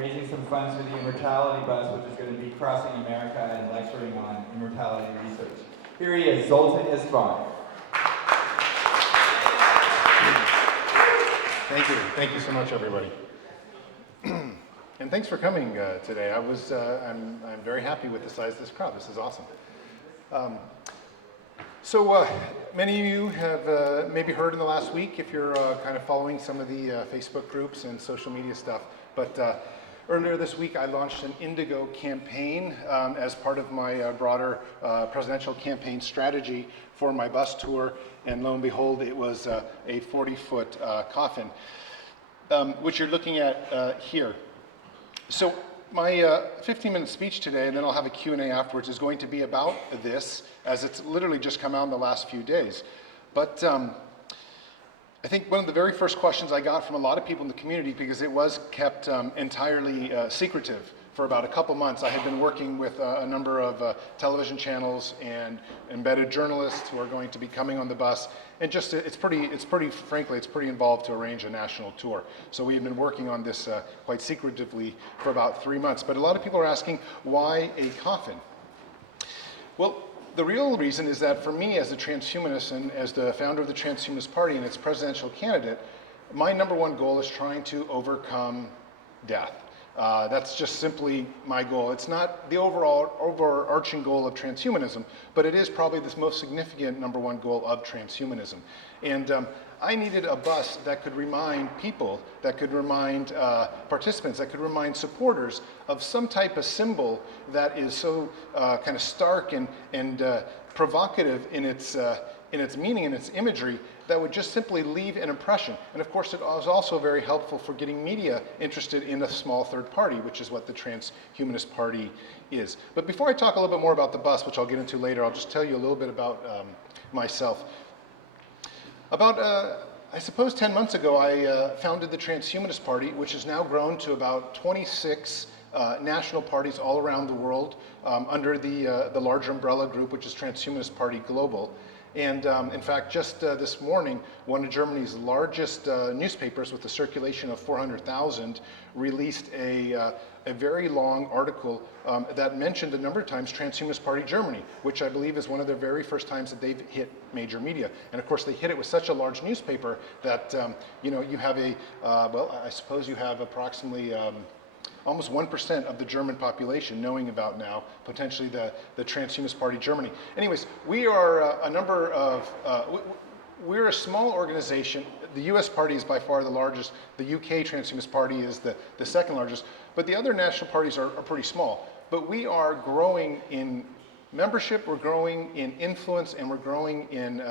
raising some funds for the Immortality Bus, which is going to be crossing America and lecturing on immortality research. Here he is, Zoltan Isvan. Thank you so much, everybody. And thanks for coming today. I'm very happy with the size of this crowd. This is awesome. So many of you have maybe heard in the last week, if you're kind of following some of the Facebook groups and social media stuff, but earlier this week I launched an Indigo campaign as part of my broader presidential campaign strategy for my bus tour, and lo and behold, it was a 40-foot coffin, which you're looking at here. So my 15-minute speech today, and then I'll have a Q&A afterwards, is going to be about this, as it's literally just come out in the last few days. But I think one of the very first questions I got from a lot of people in the community, because it was kept entirely secretive for about a couple months. I had been working with a number of television channels and embedded journalists who are going to be coming on the bus, and just frankly, it's pretty involved to arrange a national tour. So we've been working on this quite secretively for about 3 months. But a lot of people are asking, why a coffin? Well, the real reason is that for me as a transhumanist and as the founder of the Transhumanist Party and its presidential candidate, my number one goal is trying to overcome death. That's just simply my goal. It's not the overarching goal of transhumanism, but it is probably the most significant number one goal of transhumanism. And I needed a bus that could remind people, that could remind participants, that could remind supporters of some type of symbol that is so kind of stark and provocative in its meaning and its imagery, that would just simply leave an impression. And of course, it was also very helpful for getting media interested in a small third party, which is what the Transhumanist Party is. But before I talk a little bit more about the bus, which I'll get into later, I'll just tell you a little bit about myself. About, I suppose 10 months ago, I founded the Transhumanist Party, which has now grown to about 26 national parties all around the world under the larger umbrella group, which is Transhumanist Party Global. And in fact, just this morning, one of Germany's largest newspapers with a circulation of 400,000 released a very long article that mentioned a number of times Transhumanist Party Germany, which I believe is one of the very first times that they've hit major media. And of course, they hit it with such a large newspaper that you know, you have well, I suppose you have approximately almost 1% of the German population knowing about now, potentially the Transhumanist Party Germany. Anyways, we are we're a small organization. The US party is by far the largest. The UK Transhumanist Party is the second largest. But the other national parties are pretty small. But we are growing in membership, we're growing in influence, and we're growing in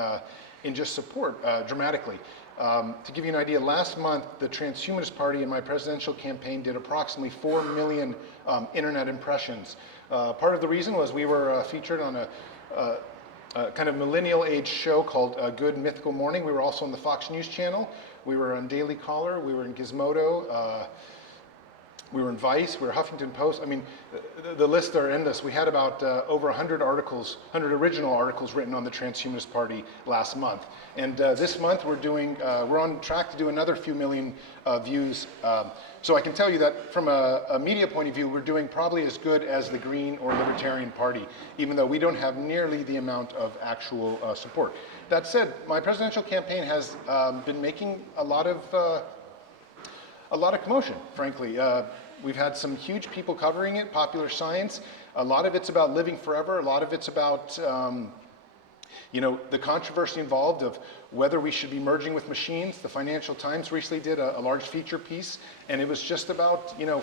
just support dramatically. To give you an idea, last month, the Transhumanist Party in my presidential campaign did approximately 4 million internet impressions. Part of the reason was we were featured on a kind of millennial age show called Good Mythical Morning. We were also on the Fox News channel. We were on Daily Caller. We were in Gizmodo. We were in Vice, we were Huffington Post. I mean, the lists are endless. We had about over 100 articles, 100 original articles written on the Transhumanist Party last month. And this month we're on track to do another few million views. So I can tell you that from a media point of view, we're doing probably as good as the Green or Libertarian Party, even though we don't have nearly the amount of actual support. That said, my presidential campaign has been making a lot of commotion, frankly. We've had some huge people covering it, Popular Science. A lot of it's about living forever. A lot of it's about, you know, the controversy involved of whether we should be merging with machines. The Financial Times recently did a large feature piece, and it was just about, you know,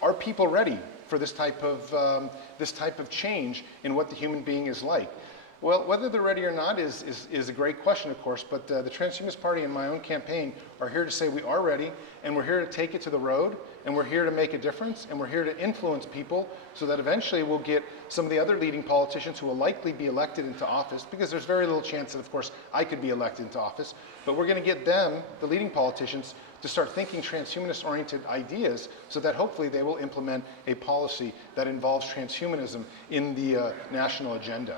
are people ready for this type of change in what the human being is like? Well, whether they're ready or not is a great question, of course, but the Transhumanist Party and my own campaign are here to say we are ready, and we're here to take it to the road, and we're here to make a difference, and we're here to influence people so that eventually we'll get some of the other leading politicians who will likely be elected into office, because there's very little chance that, of course, I could be elected into office, but we're going to get them, the leading politicians, to start thinking transhumanist-oriented ideas so that hopefully they will implement a policy that involves transhumanism in the national agenda.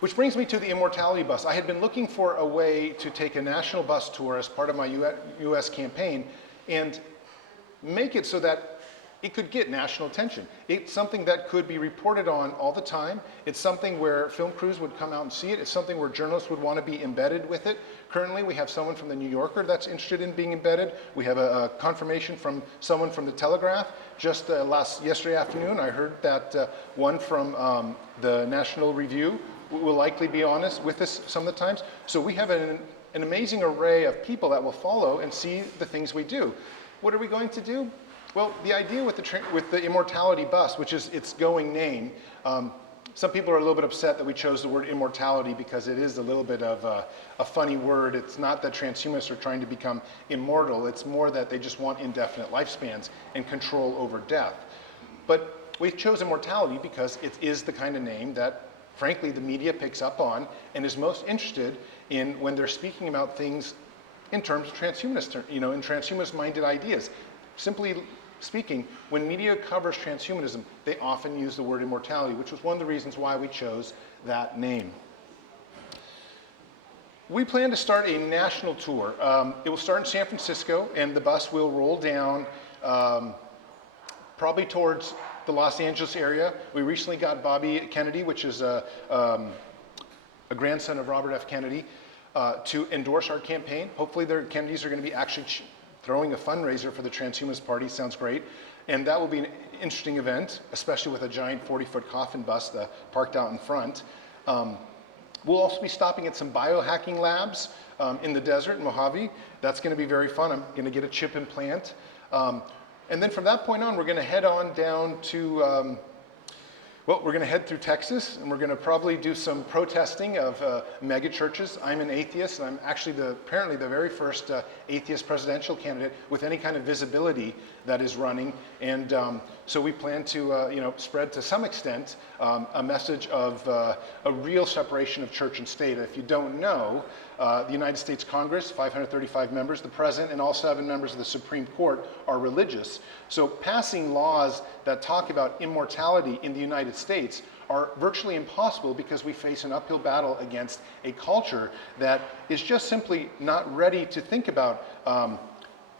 Which brings me to the Immortality Bus. I had been looking for a way to take a national bus tour as part of my US campaign, and make it so that it could get national attention. It's something that could be reported on all the time. It's something where film crews would come out and see it. It's something where journalists would want to be embedded with it. Currently, we have someone from the New Yorker that's interested in being embedded. We have a confirmation from someone from the Telegraph. Just yesterday afternoon, I heard that one from the National Review will likely be on us with us some of the times. So we have an amazing array of people that will follow and see the things we do. What are we going to do? Well, the idea with the Immortality bus, which is its going name, some people are a little bit upset that we chose the word immortality because it is a little bit of a funny word. It's not that transhumanists are trying to become immortal. It's more that they just want indefinite lifespans and control over death. But we chose immortality because it is the kind of name that, frankly, the media picks up on and is most interested in when they're speaking about things in terms of transhumanist, in transhumanist-minded ideas. Simply speaking, when media covers transhumanism, they often use the word immortality, which was one of the reasons why we chose that name. We plan to start a national tour. It will start in San Francisco, and the bus will roll down probably towards the Los Angeles area. We recently got Bobby Kennedy, which is a grandson of Robert F. Kennedy, to endorse our campaign. Hopefully the Kennedys are going to be actually throwing a fundraiser for the Transhumanist Party. Sounds great. And that will be an interesting event, especially with a giant 40-foot coffin bus parked out in front. We'll also be stopping at some biohacking labs in the desert in Mojave. That's going to be very fun. I'm going to get a chip implant. And then from that point on, we're going to head on down to we're going to head through Texas, and we're going to probably do some protesting of mega churches. I'm an atheist, and I'm actually apparently the very first atheist presidential candidate with any kind of visibility that is running. And so we plan to spread to some extent a message of a real separation of church and state. If you don't know, the United States Congress, 535 members, the president, and all 7 members of the Supreme Court are religious. So passing laws that talk about immortality in the United States are virtually impossible because we face an uphill battle against a culture that is just simply not ready to think about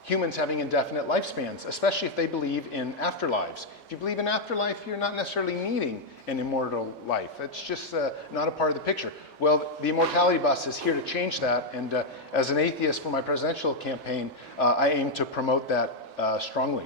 humans having indefinite lifespans, especially if they believe in afterlives. If you believe in afterlife, you're not necessarily needing an immortal life. It's just not a part of the picture. Well, the Immortality Bus is here to change that, and as an atheist for my presidential campaign, I aim to promote that strongly.